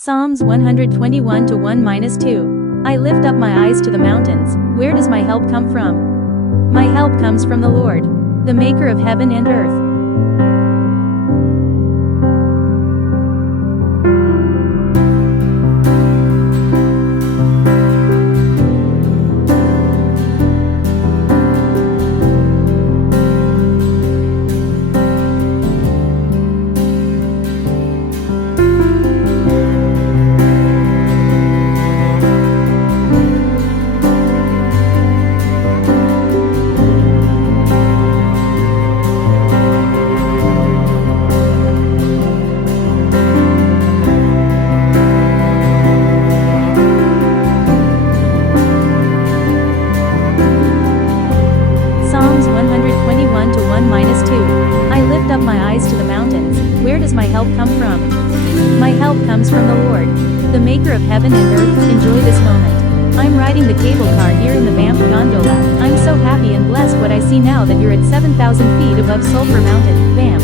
Psalms 121 to 1-2. I lift up my eyes to the mountains. Where does my help come from? My help comes from the Lord, the maker of heaven and earth. Psalms 121 to 1-2. I lift up my eyes to the mountains. Where does my help come from? My help comes from the Lord, the maker of heaven and earth. Enjoy this moment. I'm riding the cable car here in the Banff Gondola. I'm so happy and blessed what I see now that you're at 7,000 feet above Sulphur Mountain, Banff.